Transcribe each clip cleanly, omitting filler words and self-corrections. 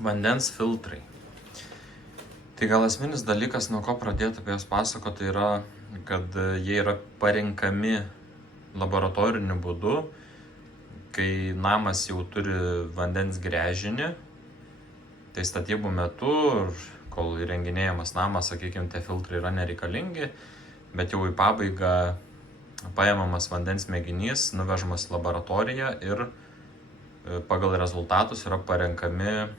Vandens filtrai. Tai gal esminis dalykas, nuo ko pradėti apie juos pasakoti, yra, kad jie yra parinkami laboratoriniu būdu, kai namas jau turi vandens gręžinį, tai statybų metu, kol įrenginėjamas namas, sakykime, tie filtrai yra nereikalingi, bet jau į pabaigą paimamas vandens mėginys, nuvežamas į laboratoriją ir pagal rezultatus yra parenkami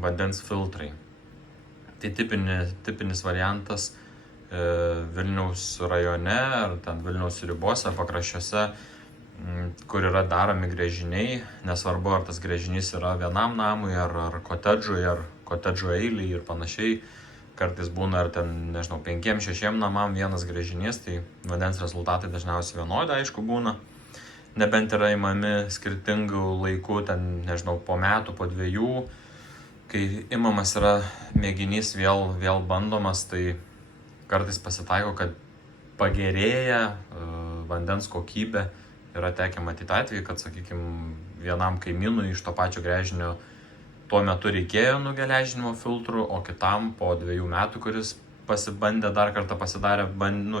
vandens filtrai. Tai tipinis variantas Vilniaus rajone ar ten Vilniaus ribose, pakraščiuose, kur yra daromi gręžiniai, nesvarbu ar tas gręžinys yra vienam namui, ar kotedžui, ar kotedžo eiliai ir panašiai. Kartais būna ir ten, 5-6 namam vienas gręžinys, tai vandens rezultatai dažniausiai vienodi, aišku, būna. Nebent yra imami skirtingų laikų, ten, po metų, po 2, kai imamas yra mėginys vėl bandomas, tai kartais pasitaiko, kad pagerėja vandens kokybė. Yra tekę matyti atvejį, kad, sakykime, vienam kaimynui iš to pačio gręžinio tuo metu reikėjo nugeležinimo filtrų, o kitam po 2 metų, kuris pasibandė, dar kartą pasidarė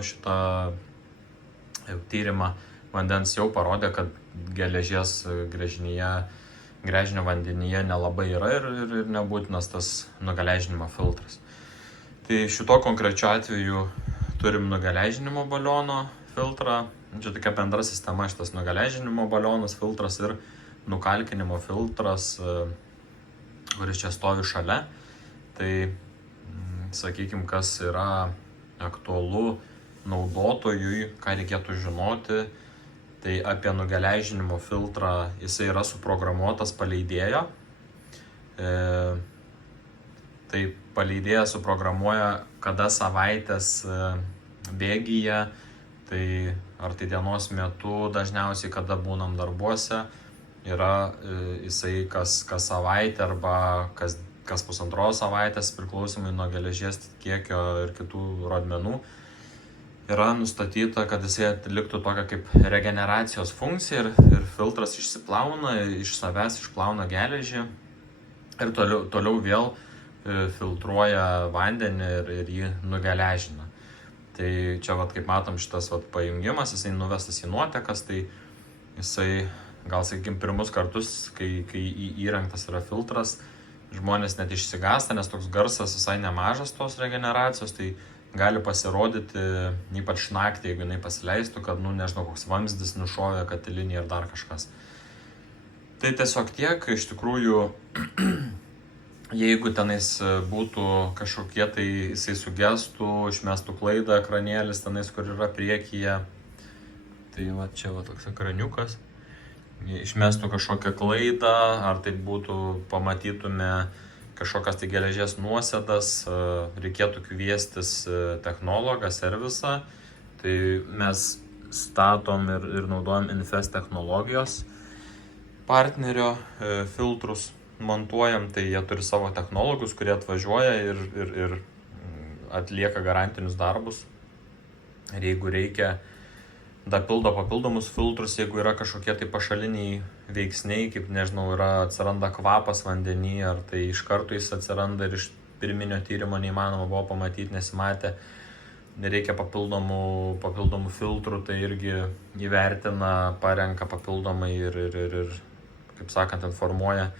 šitą tyrimą vandens, jau parodė, kad geležies gręžinio vandenyje nelabai yra ir nebūtinas tas nugeležinimo filtras. Tai šito konkrečiu atveju turim nugeležinimo baliono filtrą. Čia tokia bendra sistema, šitas nugeležinimo balionas, filtras ir nukalkinimo filtras, kuris čia stovi šalia. Tai, sakykime, kas yra aktualu naudotojui, ką reikėtų žinoti, tai apie nugeležinimo filtrą jisai yra suprogramuotas paleidėjo. Tai paleidėjas suprogramuoja, kada savaitės bėgyje, tai ar tai dienos metu dažniausiai, kada būnam darbuose, yra jisai kas savaitę arba kas 1,5 savaitės, priklausomai nuo geležies kiekio ir kitų rodmenų, yra nustatyta, kad jisai atliktų tokią kaip regeneracijos funkciją ir filtras išsiplauna, iš savęs išplauna geležį ir toliau vėl filtruoja vandenį ir jį nugeležina. Tai čia, kaip matom, šitas pajungimas, jisai nuvestas į nuotekas, tai jisai, gal sakykime, pirmus kartus, kai įrengtas yra filtras, žmonės net išsigąsta, nes toks garsas visai nemažas tos regeneracijos, tai gali pasirodyti, ypač naktį, jeigu jinai pasileistų, kad, koks vamzdis nušovė katilinį ir dar kažkas. Tai tiesiog tiek, iš tikrųjų, jeigu tenais būtų kažkokie, tai jisai sugestų, išmestų klaidą ekranėlis tenais, kur yra priekyje. Tai čia toks ekraniukas. Išmestų kažkokią klaidą, ar tai būtų, pamatytume kažkokias tai geležies nuosėdas, reikėtų kviestis technologą, servisą. Tai mes statom ir naudojam Infest technologijos partnerio filtrus. Montuojam, tai jie turi savo technologus, kurie atvažiuoja ir atlieka garantinius darbus. Ir jeigu reikia, dar pildo papildomus filtrus, jeigu yra kažkokie tai pašaliniai veiksniai, kaip atsiranda kvapas vandenį, ar tai iš karto jis atsiranda ir iš pirminio tyrimo neįmanoma buvo pamatyti, nesimatė. Nereikia papildomų filtrų, tai irgi įvertina, parenka papildomai ir kaip sakant, informuoja,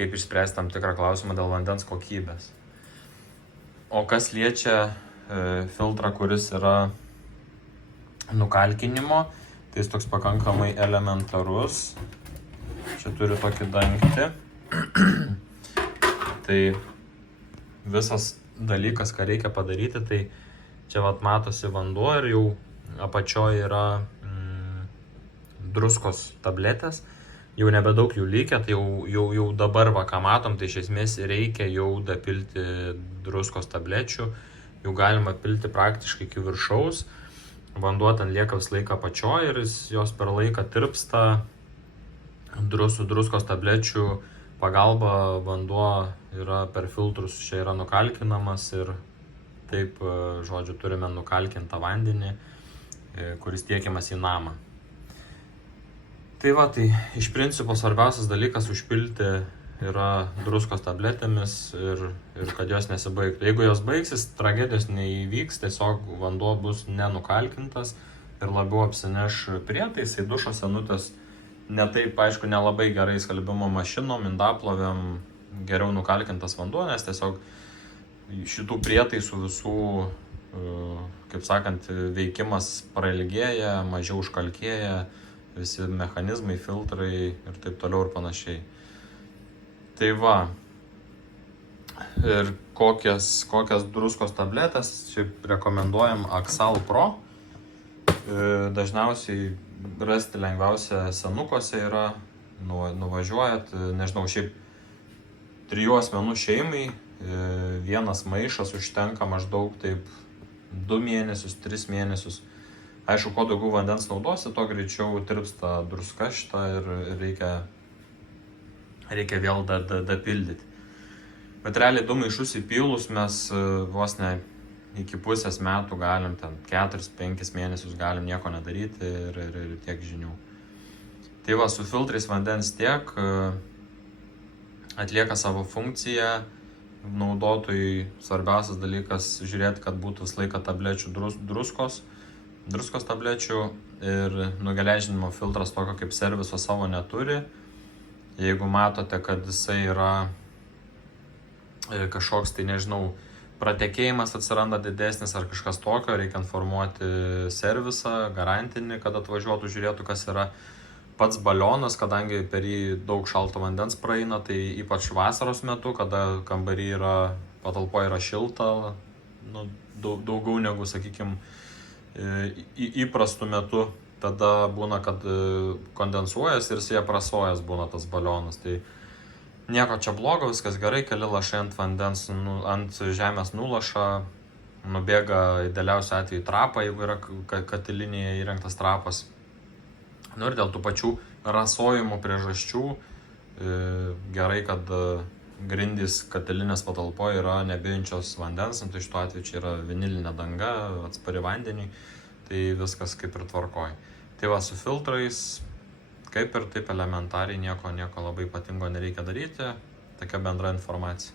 kaip išspręsti tam tikrą klausimą dėl vandens kokybės. O kas liečia filtrą, kuris yra nukalkinimo, tai jis toks pakankamai elementarus. Čia turiu tokį dangtį. Tai visas dalykas, ką reikia padaryti, tai čia matosi vanduo ir jau apačioje yra druskos tabletės. Jau nebedaug jų likę, tai jau dabar, ką matom, tai iš esmės reikia jau dapilti druskos tablečių. Jau galima pilti praktiškai iki viršaus. Vanduo ten lieka visą laiką apačioje ir jos per laiką tirpsta. Druskos tablečių pagalba vanduo yra per filtrus, čia yra nukalkinamas ir taip, turime nukalkintą vandenį, kuris tiekiamas į namą. Tai iš principo svarbiausias dalykas užpilti yra druskos tabletėmis ir kad jos nesibaigtų. Jeigu jos baigsis, tragedijos neįvyks, tiesiog vanduo bus nenukalkintas ir labiau apsineš prietaisai, dušo senutės. Ne taip, aišku, nelabai gerai skalbimo mašinom, indaplovėm, geriau nukalkintas vanduo, nes tiesiog šitų prietaisų visų, kaip sakant, veikimas prailgėja, mažiau užkalkėja, visi mechanizmai, filtrai ir taip toliau ir panašiai. Tai va, ir kokias druskos tabletės, šiaip rekomenduojam Axal Pro. Dažniausiai rasti lengviausia senukose yra, nuvažiuojat, nežinau, šiaip 3 asmenų šeimai, vienas maišas užtenka maždaug taip 2 mėnesius, 3 mėnesius. Aišku, kuo daugiau vandens naudosi, to greičiau tirpsta druska šitą ir reikia vėl dapildyti. Bet realiai 2 maišus įpylus mes vos ne iki pusės metų galim, ten 4-5 mėnesius galim nieko nedaryti ir tiek žinių. Tai va, su filtrais vandens tiek atlieka savo funkciją. Naudotojui svarbiausias dalykas žiūrėti, kad būtų visą laiką tablečių druskos tablečių ir nugeležinimo filtras tokio kaip serviso savo neturi. Jeigu matote, kad jisai yra kažkoks, tai nežinau, pratekėjimas atsiranda didesnis ar kažkas tokio, reikia informuoti servisą, garantinį, kad atvažiuotų, žiūrėtų, kas yra. Pats balionas, kadangi per jį daug šalto vandens praeina, tai ypač vasaros metu, kada kambarį patalpoje yra šilta, daugiau negu, sakykime, įprastų metu, tada būna, kad kondensuojas ir jis prasojas būna tas balionas. Tai nieko čia blogo, viskas gerai, keli lašai ant vandens, ant žemės nulaša, nubėga idealiausiu atveju trapą, jeigu yra katilinėje įrengtas trapas. Ir dėl tų pačių rasojimų priežasčių gerai, kad grindys katilinės patalpoje yra nebijančios vandens, tai šituo atveju čia yra vinilinė danga, atspari vandeniui, tai viskas kaip ir tvarkoj. Tai va, su filtrais, kaip ir taip elementariai, nieko labai ypatingo nereikia daryti, tokia bendra informacija.